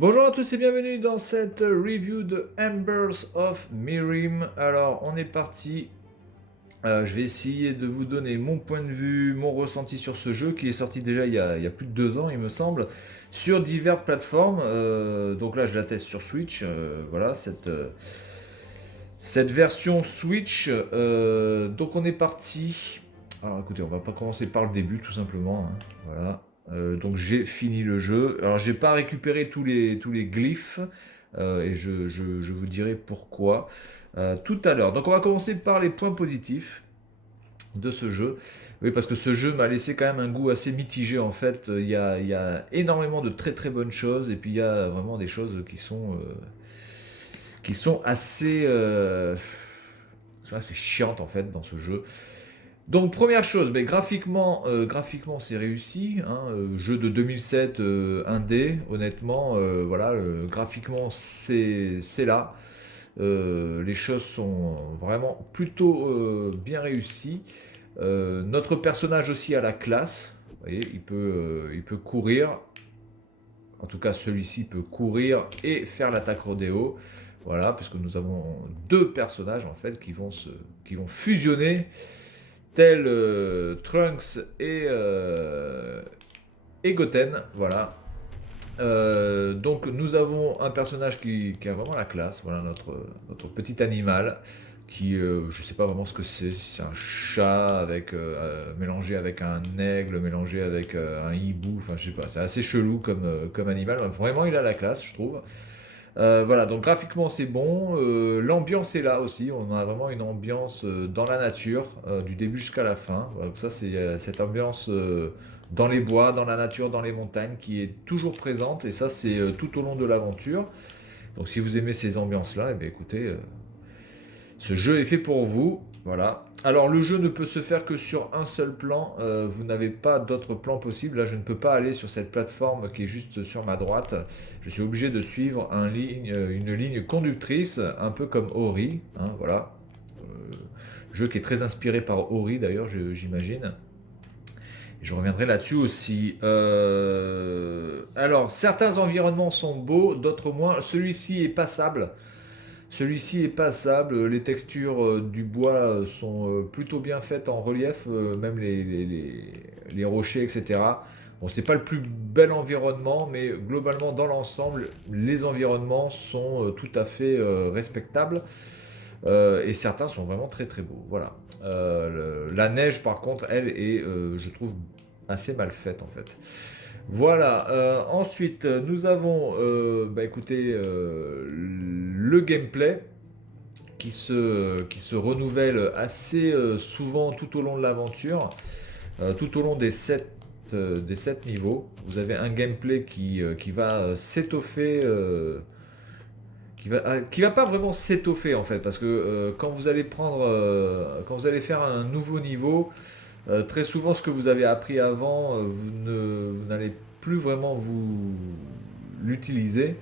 Bonjour à tous et bienvenue dans cette review de Embers of Mirim. Alors, on est parti. Je vais essayer de vous donner mon point de vue, mon ressenti sur ce jeu qui est sorti déjà il y a plus de 2 ans, il me semble, sur diverses plateformes. Donc là, je la teste sur Switch. Voilà, cette version Switch. Donc, on est parti. Alors, écoutez, on va pas commencer par le début, tout simplement, hein. Voilà. Donc j'ai fini le jeu. Alors j'ai pas récupéré tous les glyphes et je vous dirai pourquoi tout à l'heure. Donc on va commencer par les points positifs de ce jeu. Oui, parce que ce jeu m'a laissé quand même un goût assez mitigé en fait. Il y a énormément de très très bonnes choses et puis il y a vraiment des choses qui sont assez chiantes en fait dans ce jeu. Donc première chose, mais graphiquement c'est réussi, hein, jeu de 2007 indé, honnêtement, voilà, graphiquement c'est là. Les choses sont vraiment plutôt bien réussies. Notre personnage aussi a la classe, vous voyez, il peut courir, en tout cas celui-ci peut courir et faire l'attaque rodéo. Voilà, puisque nous avons deux personnages en fait qui vont fusionner tels Trunks et Goten, voilà. Donc nous avons un personnage qui a vraiment la classe, voilà notre petit animal qui, je sais pas vraiment ce que c'est un chat mélangé avec un aigle, mélangé avec un hibou, enfin je sais pas, c'est assez chelou comme animal, vraiment il a la classe je trouve. Voilà, donc graphiquement c'est bon, l'ambiance est là aussi, on a vraiment une ambiance dans la nature, du début jusqu'à la fin. Voilà, donc ça c'est cette ambiance dans les bois, dans la nature, dans les montagnes qui est toujours présente et ça c'est tout au long de l'aventure. Donc si vous aimez ces ambiances-là, eh bien, écoutez, ce jeu est fait pour vous. Voilà. Alors le jeu ne peut se faire que sur un seul plan. Vous n'avez pas d'autre plan possible. Là, je ne peux pas aller sur cette plateforme qui est juste sur ma droite. Je suis obligé de suivre une ligne conductrice, un peu comme Ori, hein, voilà. Euh, Jeu qui est très inspiré par Ori d'ailleurs, j'imagine. Je reviendrai là-dessus aussi. Alors, certains environnements sont beaux, d'autres moins. Celui-ci est passable, les textures du bois sont plutôt bien faites en relief, même les rochers, etc. Bon, c'est pas le plus bel environnement, mais globalement, dans l'ensemble, les environnements sont tout à fait respectables. Et certains sont vraiment très très beaux. Voilà. La neige, par contre, elle est, je trouve, assez mal faite en fait. Voilà. Ensuite, nous avons, bah, écoutez, le gameplay qui se renouvelle assez souvent tout au long de l'aventure, tout au long des sept niveaux. Vous avez un gameplay qui va s'étoffer. Qui va pas vraiment s'étoffer en fait parce que quand vous allez faire un nouveau niveau, très souvent ce que vous avez appris avant, vous n'allez plus vraiment vous l'utiliser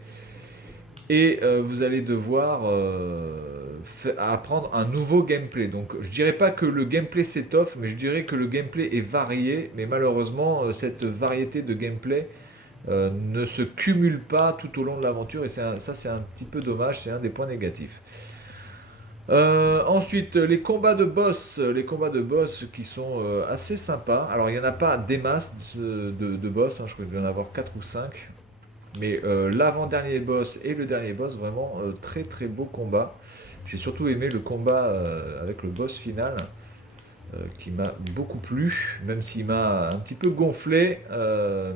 et vous allez devoir apprendre un nouveau gameplay. Donc je dirais pas que le gameplay s'étoffe, mais je dirais que le gameplay est varié, mais malheureusement cette variété de gameplay ne se cumule pas tout au long de l'aventure et ça c'est un petit peu dommage, c'est un des points négatifs. Ensuite, les combats de boss qui sont assez sympas. Alors, il n'y en a pas des masses de boss, hein, je crois qu'il doit y en avoir 4 ou 5. Mais l'avant-dernier boss et le dernier boss, vraiment très très beau combat. J'ai surtout aimé le combat avec le boss final, qui m'a beaucoup plu, même s'il m'a un petit peu gonflé.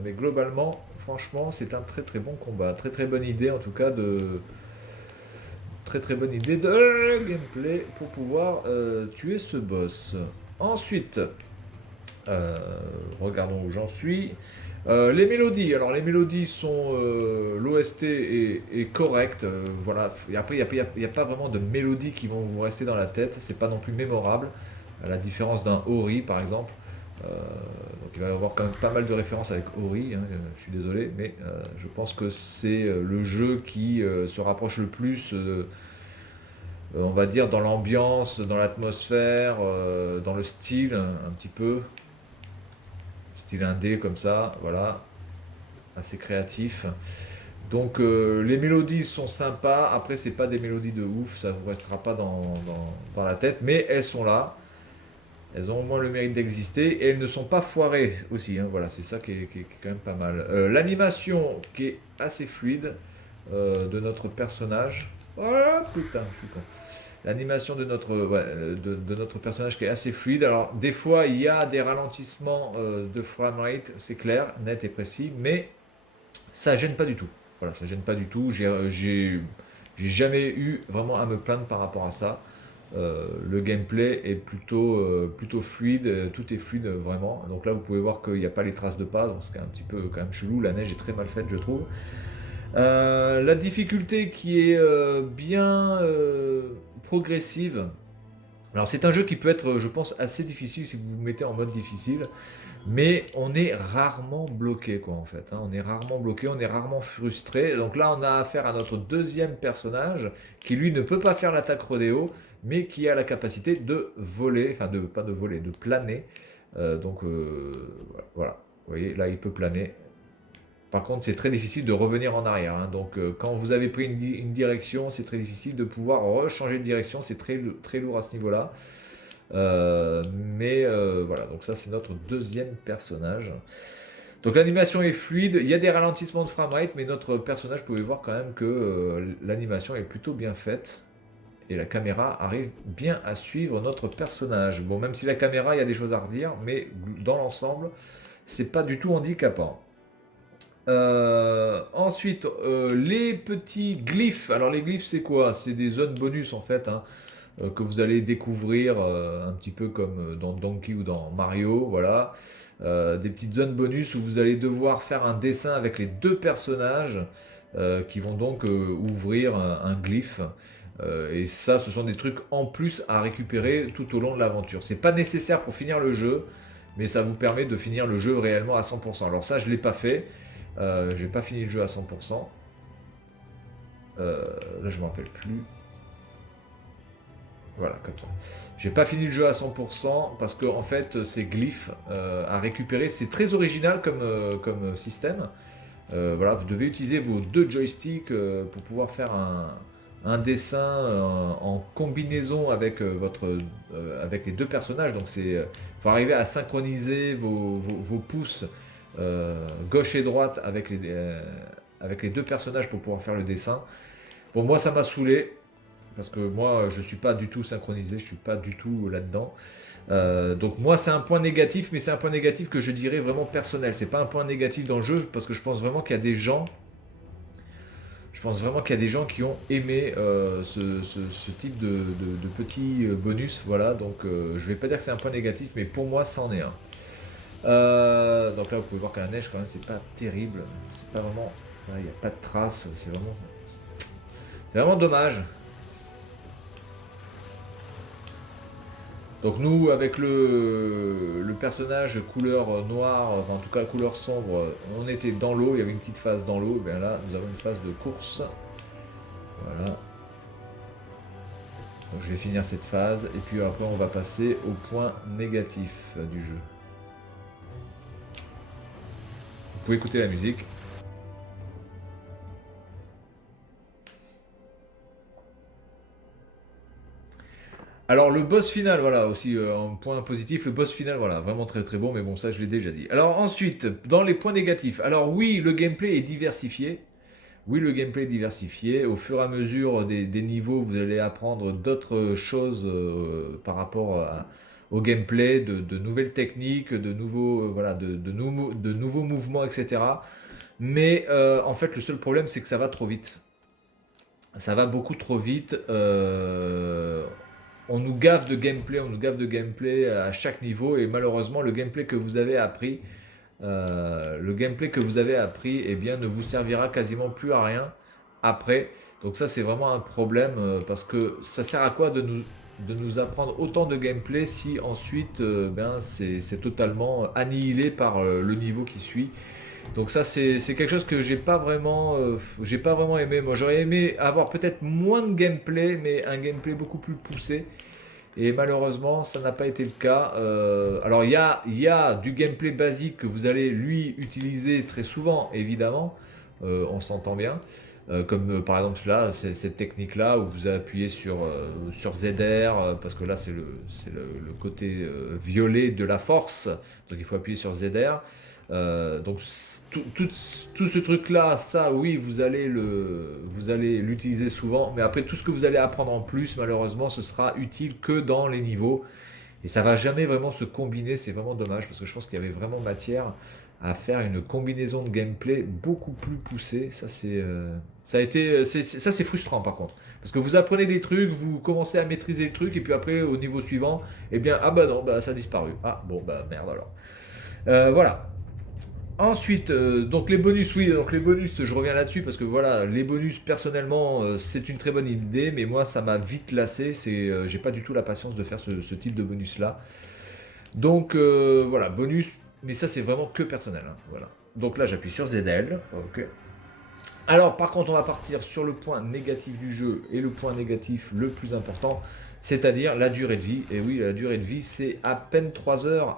Mais globalement, franchement, c'est un très très bon combat. Très très bonne idée en tout cas de gameplay pour pouvoir tuer ce boss. Ensuite, euh, regardons où j'en suis. Les mélodies. Alors les mélodies sont l'OST est correct. Voilà. Et après il y a pas vraiment de mélodies qui vont vous rester dans la tête. C'est pas non plus mémorable. À la différence d'un Ori par exemple. Donc il va y avoir quand même pas mal de références avec Ori, hein, je suis désolé, mais je pense que c'est le jeu qui se rapproche le plus, on va dire, dans l'ambiance, dans l'atmosphère, dans le style, un petit peu, style indé comme ça, voilà, assez créatif. Donc les mélodies sont sympas, après c'est pas des mélodies de ouf, ça vous restera pas dans la tête, mais elles sont là, elles ont au moins le mérite d'exister et elles ne sont pas foirées aussi, hein. Voilà, c'est ça qui est quand même pas mal. L'animation qui est assez fluide de notre personnage. Oh putain, je suis con. L'animation de notre personnage qui est assez fluide. Alors des fois il y a des ralentissements de framerate, c'est clair, net et précis, mais ça gêne pas du tout. Voilà, ça gêne pas du tout. J'ai jamais eu vraiment à me plaindre par rapport à ça. Le gameplay est plutôt fluide, tout est fluide vraiment. Donc là, vous pouvez voir qu'il n'y a pas les traces de pas, donc c'est un petit peu quand même chelou. La neige est très mal faite, je trouve. La difficulté qui est bien progressive. Alors c'est un jeu qui peut être, je pense, assez difficile si vous vous mettez en mode difficile. Mais on est rarement bloqué, quoi, en fait, hein. On est rarement bloqué, on est rarement frustré. Donc là, on a affaire à notre deuxième personnage qui, lui, ne peut pas faire l'attaque rodéo, mais qui a la capacité de voler, enfin, pas de voler, de planer. Donc, voilà. Vous voyez, là, il peut planer. Par contre, c'est très difficile de revenir en arrière, hein. Donc, quand vous avez pris une direction, c'est très difficile de pouvoir rechanger de direction. C'est très lourd à ce niveau-là. Voilà, donc ça c'est notre deuxième personnage. Donc l'animation est fluide, il y a des ralentissements de framerate, mais notre personnage, vous pouvez voir quand même que l'animation est plutôt bien faite. Et la caméra arrive bien à suivre notre personnage. Bon, même si la caméra, il y a des choses à redire, mais dans l'ensemble, c'est pas du tout handicapant. Ensuite, les petits glyphes. Alors les glyphes, c'est quoi? C'est des zones bonus en fait, hein, que vous allez découvrir un petit peu comme dans Donkey ou dans Mario, voilà. Des petites zones bonus où vous allez devoir faire un dessin avec les deux personnages qui vont donc ouvrir un glyphe. Et ça, ce sont des trucs en plus à récupérer tout au long de l'aventure. C'est pas nécessaire pour finir le jeu, mais ça vous permet de finir le jeu réellement à 100%. Alors ça, je l'ai pas fait. J'ai pas fini le jeu à 100%. Là, je me rappelle plus. Voilà, comme ça. J'ai pas fini le jeu à 100% parce que en fait, ces glyphes à récupérer, c'est très original comme système. Voilà, vous devez utiliser vos deux joysticks pour pouvoir faire un dessin en combinaison avec avec les deux personnages. Donc c'est, faut arriver à synchroniser vos pouces gauche et droite avec les deux personnages pour pouvoir faire le dessin. Bon, moi, ça m'a saoulé. Parce que moi, je suis pas du tout synchronisé, je suis pas du tout là-dedans. Donc moi, c'est un point négatif, mais c'est un point négatif que je dirais vraiment personnel. C'est pas un point négatif dans le jeu, parce que je pense vraiment qu'il y a des gens qui ont aimé ce type de petits bonus. Voilà, donc je vais pas dire que c'est un point négatif, mais pour moi, ça en est un. Donc là, vous pouvez voir qu'à la neige, quand même, c'est pas terrible. C'est pas vraiment, il n'y a pas de traces. C'est vraiment dommage. Donc nous, avec le personnage couleur noire, enfin en tout cas couleur sombre, on était dans l'eau, il y avait une petite phase dans l'eau, et bien là nous avons une phase de course. Voilà. Donc je vais finir cette phase, et puis après on va passer au point négatif du jeu. Vous pouvez écouter la musique. Alors le boss final, voilà, aussi un point positif, le boss final, voilà, vraiment très très bon, mais bon, ça je l'ai déjà dit. Alors ensuite, dans les points négatifs, alors oui, le gameplay est diversifié. Oui, le gameplay est diversifié. Au fur et à mesure des niveaux, vous allez apprendre d'autres choses par rapport au gameplay, de nouvelles techniques, de nouveaux, voilà, de nouveaux mouvements, etc. Mais en fait, le seul problème, c'est que ça va trop vite. Ça va beaucoup trop vite. On nous gave de gameplay, on nous gave de gameplay à chaque niveau et malheureusement le gameplay que vous avez appris eh bien, ne vous servira quasiment plus à rien après. Donc ça c'est vraiment un problème parce que ça sert à quoi de nous apprendre autant de gameplay si ensuite ben, c'est totalement annihilé par le niveau qui suit. Donc ça c'est quelque chose que j'ai pas vraiment aimé. Moi j'aurais aimé avoir peut-être moins de gameplay mais un gameplay beaucoup plus poussé. Et malheureusement, ça n'a pas été le cas. Alors, il y a du gameplay basique que vous allez, lui, utiliser très souvent, évidemment. on s'entend bien. Comme par exemple là, cette technique-là où vous appuyez sur ZR, parce que là c'est le côté violet de la force, donc il faut appuyer sur ZR. Donc tout ce truc-là, ça oui, vous allez l'utiliser souvent, mais après tout ce que vous allez apprendre en plus, malheureusement, ce sera utile que dans les niveaux. Et ça va jamais vraiment se combiner, c'est vraiment dommage, parce que je pense qu'il y avait vraiment matière à faire une combinaison de gameplay beaucoup plus poussée. Ça a été, ça c'est frustrant par contre, parce que vous apprenez des trucs, vous commencez à maîtriser le truc, et puis après au niveau suivant, eh bien ah bah non, bah ça a disparu. Ah bon bah merde alors. Voilà. Ensuite, donc les bonus, oui, donc les bonus, je reviens là-dessus parce que voilà, les bonus personnellement, c'est une très bonne idée, mais moi ça m'a vite lassé. J'ai pas du tout la patience de faire ce type de bonus là. Donc voilà, bonus, mais ça c'est vraiment que personnel, hein, voilà. Donc là j'appuie sur ZL, ok. Alors par contre on va partir sur le point négatif du jeu et le point négatif le plus important, c'est-à-dire la durée de vie. Et oui, la durée de vie c'est à peine 3 heures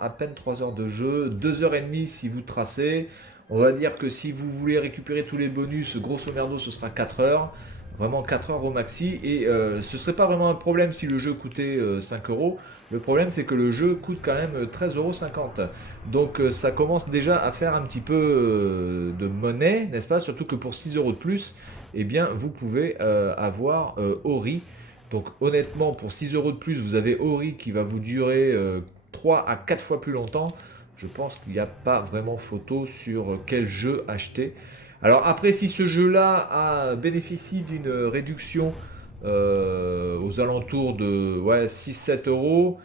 de jeu, 2 heures et demie si vous tracez. On va dire que si vous voulez récupérer tous les bonus, grosso merdo ce sera 4 heures. Vraiment 4 heures au maxi, et ce serait pas vraiment un problème si le jeu coûtait 5 euros. Le problème c'est que le jeu coûte quand même 13,50 euros. Donc ça commence déjà à faire un petit peu de monnaie, n'est-ce pas? Surtout que pour 6 euros de plus, eh bien vous pouvez avoir Ori. Donc honnêtement, pour 6 euros de plus, vous avez Ori qui va vous durer 3 à 4 fois plus longtemps. Je pense qu'il n'y a pas vraiment photo sur quel jeu acheter. Alors après, si ce jeu-là bénéficie d'une réduction aux alentours de ouais, 6-7 euros,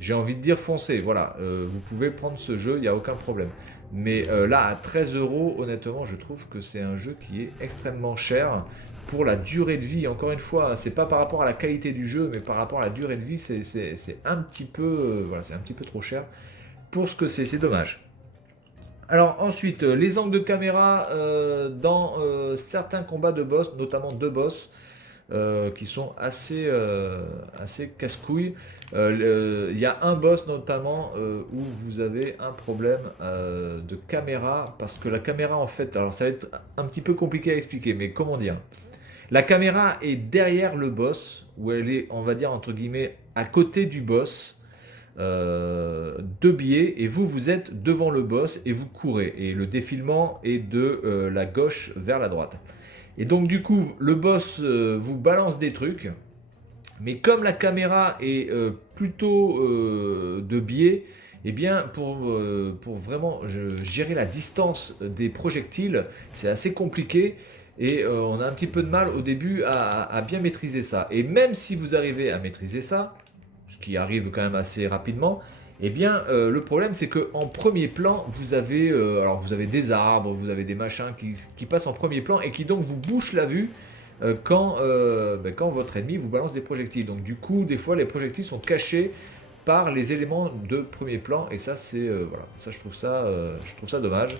j'ai envie de dire foncez. Voilà, vous pouvez prendre ce jeu, il n'y a aucun problème. Mais là, à 13 euros, honnêtement, je trouve que c'est un jeu qui est extrêmement cher pour la durée de vie. Encore une fois, c'est pas par rapport à la qualité du jeu, mais par rapport à la durée de vie, c'est un petit peu, voilà, c'est un petit peu trop cher pour ce que c'est dommage. Alors ensuite, les angles de caméra dans certains combats de boss, notamment deux boss, qui sont assez casse-couilles. Il y a un boss notamment où vous avez un problème de caméra, parce que la caméra en fait, alors ça va être un petit peu compliqué à expliquer, mais comment dire? La caméra est derrière le boss, où elle est, on va dire entre guillemets, à côté du boss, de biais, et vous êtes devant le boss et vous courez, et le défilement est de la gauche vers la droite. Et donc du coup le boss vous balance des trucs, mais comme la caméra est plutôt de biais, et bien pour vraiment gérer la distance des projectiles, c'est assez compliqué. Et on a un petit peu de mal au début à bien maîtriser ça. Et même si vous arrivez à maîtriser ça, ce qui arrive quand même assez rapidement, eh bien le problème c'est que en premier plan alors vous avez des arbres, vous avez des machins qui passent en premier plan et qui donc vous bouchent la vue quand votre ennemi vous balance des projectiles. Donc du coup des fois les projectiles sont cachés par les éléments de premier plan, et ça c'est voilà, ça je trouve ça dommage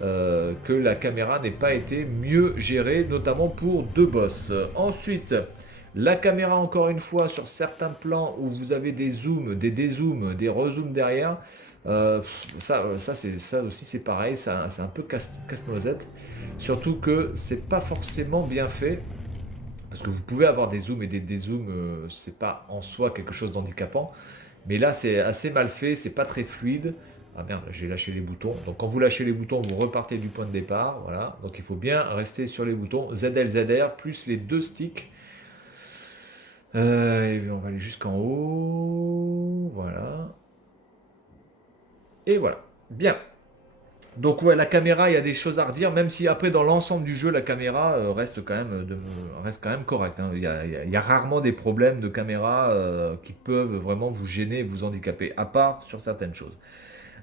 que la caméra n'ait pas été mieux gérée, notamment pour deux boss. Ensuite, la caméra, encore une fois, sur certains plans où vous avez des zooms, des dézooms, des rezooms derrière, ça aussi c'est pareil, c'est un peu casse-noisette. Surtout que c'est pas forcément bien fait, parce que vous pouvez avoir des zooms et des dézooms, c'est pas en soi quelque chose d'handicapant. Mais là, c'est assez mal fait, c'est pas très fluide. Ah merde, j'ai lâché les boutons. Donc quand vous lâchez les boutons, vous repartez du point de départ. Voilà. Donc il faut bien rester sur les boutons ZL, ZR, plus les deux sticks. Et on va aller jusqu'en haut. Voilà. Et voilà. Bien. Donc ouais, la caméra, il y a des choses à redire, même si après dans l'ensemble du jeu, la caméra reste quand même correcte, hein. Il y a rarement des problèmes de caméra qui peuvent vraiment vous gêner et vous handicaper, à part sur certaines choses.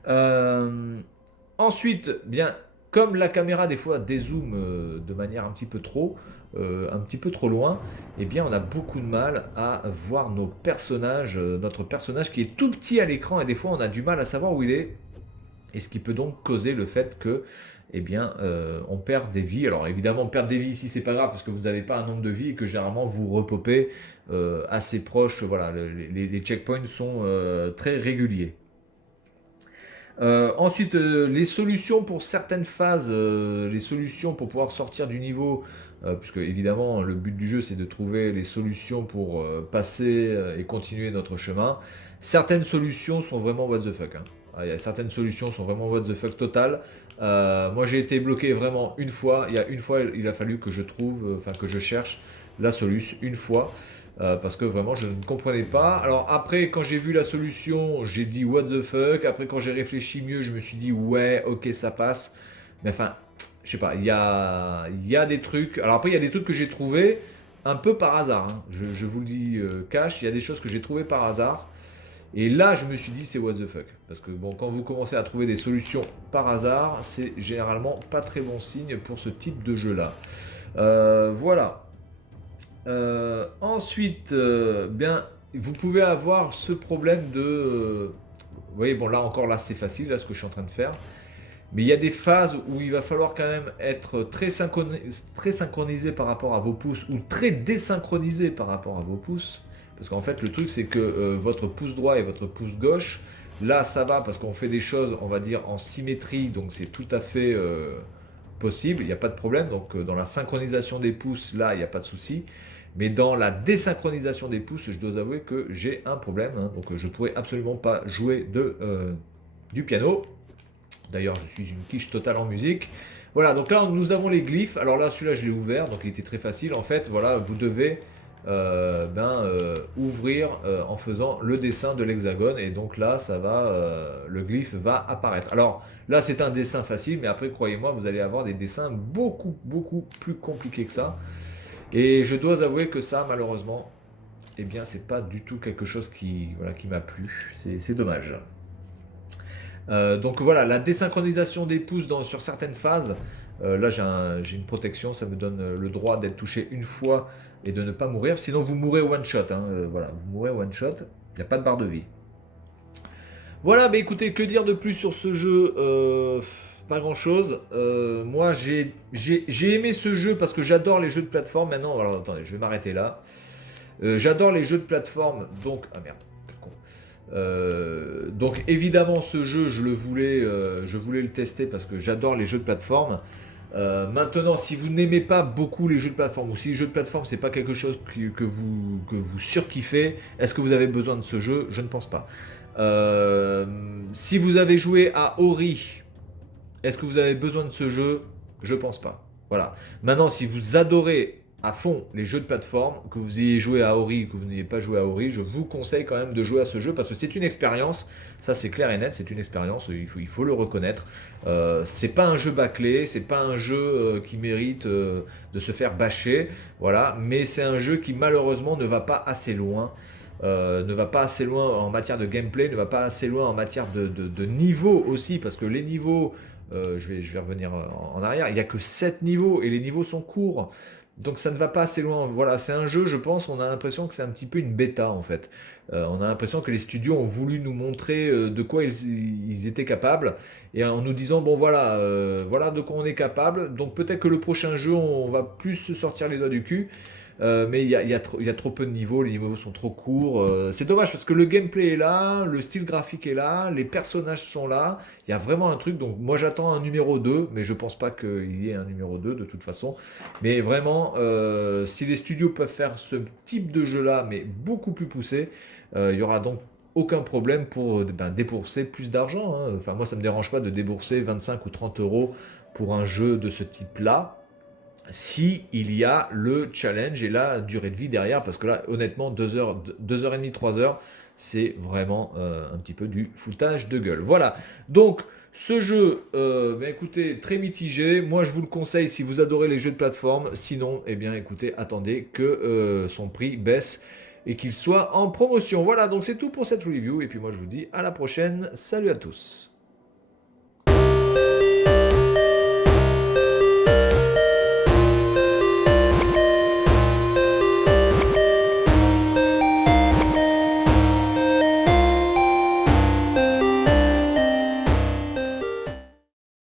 Euh, Ensuite, bien, comme la caméra des fois dézoome de manière un petit peu trop loin, eh bien on a beaucoup de mal à voir nos personnages, notre personnage qui est tout petit à l'écran, et des fois on a du mal à savoir où il est. Et ce qui peut donc causer le fait que, eh bien, on perd des vies. Alors évidemment, perdre des vies ici, c'est pas grave parce que vous n'avez pas un nombre de vies et que généralement vous repopez assez proche. Voilà, les checkpoints sont très réguliers. Ensuite, les solutions pour certaines phases, les solutions pour pouvoir sortir du niveau, puisque évidemment le but du jeu c'est de trouver les solutions pour passer et continuer notre chemin. Certaines solutions sont vraiment what the fuck, hein. Certaines solutions sont vraiment what the fuck total. Moi j'ai été bloqué vraiment une fois. Il y a une fois il a fallu que je trouve, enfin que je cherche la solution une fois. Parce que vraiment je ne comprenais pas. Alors après quand j'ai vu la solution, j'ai dit what the fuck. Après quand j'ai réfléchi mieux, je me suis dit ouais ok ça passe. Mais enfin, je sais pas, il y a des trucs. Alors après il y a des trucs que j'ai trouvé un peu par hasard, hein. Je vous le dis cash, il y a des choses que j'ai trouvées par hasard. Et là je me suis dit c'est what the fuck. Parce que bon quand vous commencez à trouver des solutions par hasard, c'est généralement pas très bon signe pour ce type de jeu là. Voilà. Ensuite, bien, vous pouvez avoir ce problème de... vous voyez, bon là encore, là c'est facile, là ce que je suis en train de faire. Mais il y a des phases où il va falloir quand même être très synchronisé par rapport à vos pouces ou très désynchronisé par rapport à vos pouces. Parce qu'en fait, le truc c'est que votre pouce droit et votre pouce gauche, là ça va parce qu'on fait des choses, on va dire, en symétrie, donc c'est tout à fait possible, il n'y a pas de problème. Donc dans la synchronisation des pouces, là, il n'y a pas de souci. Mais dans la désynchronisation des pouces, je dois avouer que j'ai un problème, hein. Donc je ne pourrais absolument pas jouer du piano. D'ailleurs, je suis une quiche totale en musique. Voilà, donc là, nous avons les glyphes. Alors là, celui-là, je l'ai ouvert, donc il était très facile. En fait, voilà, vous devez ouvrir en faisant le dessin de l'hexagone. Et donc là, ça va, le glyphe va apparaître. Alors là, c'est un dessin facile, mais après, croyez-moi, vous allez avoir des dessins beaucoup, beaucoup plus compliqués que ça. Et je dois avouer que ça, malheureusement, eh bien, c'est pas du tout quelque chose voilà, qui m'a plu. C'est dommage. Donc voilà, la désynchronisation des pouces sur certaines phases. Là, j'ai une protection, ça me donne le droit d'être touché une fois et de ne pas mourir. Sinon, vous mourrez one shot, hein. Voilà, vous mourrez one shot. Il n'y a pas de barre de vie. Voilà, bah écoutez, que dire de plus sur ce jeu? Pas grand chose. Moi, j'ai aimé ce jeu parce que j'adore les jeux de plateforme. Maintenant, alors attendez, je vais m'arrêter là. J'adore les jeux de plateforme, donc... Ah merde, quel con. Donc évidemment ce jeu je voulais le tester parce que j'adore les jeux de plateforme. Maintenant si vous n'aimez pas beaucoup les jeux de plateforme ou si les jeux de plateforme c'est pas quelque chose que vous surkiffez, est-ce que vous avez besoin de ce jeu? Je ne pense pas. Si vous avez joué à Ori, est-ce que vous avez besoin de ce jeu? Je pense pas. Voilà. Maintenant si vous adorez à fond les jeux de plateforme, que vous ayez joué à Ori ou que vous n'ayez pas joué à Ori, je vous conseille quand même de jouer à ce jeu parce que c'est une expérience, ça c'est clair et net, c'est une expérience, il faut le reconnaître. C'est pas un jeu bâclé, c'est pas un jeu qui mérite de se faire bâcher, voilà, mais c'est un jeu qui malheureusement ne va pas assez loin. Ne va pas assez loin en matière de gameplay, ne va pas assez loin en matière de niveau aussi, parce que les niveaux, je vais revenir en arrière, il n'y a que 7 niveaux et les niveaux sont courts. Donc ça ne va pas assez loin. Voilà, c'est un jeu, je pense, on a l'impression que c'est un petit peu une bêta en fait. On a l'impression que les studios ont voulu nous montrer de quoi ils étaient capables et en nous disant bon voilà, voilà de quoi on est capable. Donc peut-être que le prochain jeu, on va plus se sortir les doigts du cul. Mais il y a trop peu de niveaux, les niveaux sont trop courts. C'est dommage parce que le gameplay est là, le style graphique est là, les personnages sont là. Il y a vraiment un truc. Donc moi j'attends un numéro 2 mais je pense pas qu'il y ait un numéro 2 de toute façon. Mais vraiment, si les studios peuvent faire ce type de jeu-là, mais beaucoup plus poussé, il y aura donc aucun problème pour débourser plus d'argent, hein. Enfin moi ça me dérange pas de débourser 25 ou 30 euros pour un jeu de ce type-là si il y a le challenge et la durée de vie derrière, parce que là, honnêtement, 2 heures et demie, 3 heures, c'est vraiment un petit peu du foutage de gueule. Voilà, donc ce jeu, écoutez, très mitigé. Moi, je vous le conseille si vous adorez les jeux de plateforme. Sinon, eh bien, écoutez, attendez que son prix baisse et qu'il soit en promotion. Voilà, donc c'est tout pour cette review. Et puis moi, je vous dis à la prochaine. Salut à tous.